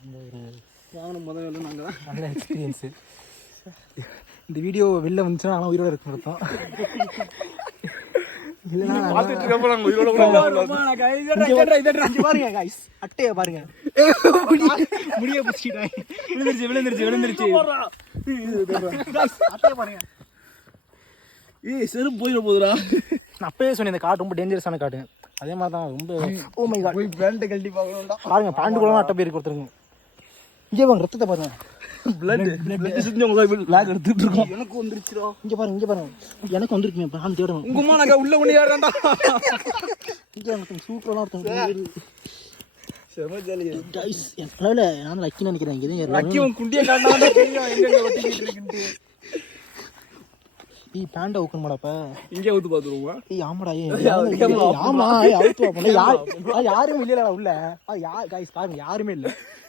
வாகனம் முதல்ல நாங்கள் தான் நல்ல எக்ஸ்பீரியன்ஸு. இந்த வீடியோ வெளில வந்துச்சுன்னா ஆனால் உயிரோடு இருக்கும் அர்த்தம். இல்லைன்னா பாருங்க கைஸ், அட்டையை பாருங்க, முடிய பிடிச்சிட்டாங்க. விழுந்துருச்சு. அட்டையை பாருங்க. செருப்பு போயிட போகுதுடா. நான் அப்பவே சொன்னேன் இந்த காட்டு ரொம்ப டேஞ்சரஸான காட்டு. அதே மாதிரி தான் ரொம்ப. ஓ மை காட், போய் பேண்ட்டை கழட்டி பார்க்கணும்டா. பாருங்க பேண்ட் கூட அட்டை பேருக்கு கொடுத்துருங்க. இங்கே வாங்க, ரத்தத்தை பாருங்க, பிளட் எடுத்துட்டு இருக்கோம். எனக்கு வந்துருச்சுடா. இங்கே பாருங்க, எனக்கு வந்துருக்குமே. நான் தேடணும். உங்க அம்மா நாங்கள் உள்ள கொண்டு ஏறாண்டா. இங்கே ஒருத்தங்க சூப்பராக ஒருத்தங்க செம ஜாலியா கைஸ். என் அளவில் நான் லக்கின்னு நினைக்கிறேன். இங்கே லக்கியும் குண்டியை காட்டினா தெரியும் எங்க ஒட்டிக்கிட்டு இருக்குன்ட்டு. பேண்டை ஊக்கணும் மாடாப்ப இங்கே ஊத்து பாத்துருவோமா? ஆமாடா. ஆமா, யாருமே இல்லடா உள்ள. கைஸ் பாருங்க, யாருமே இல்லை.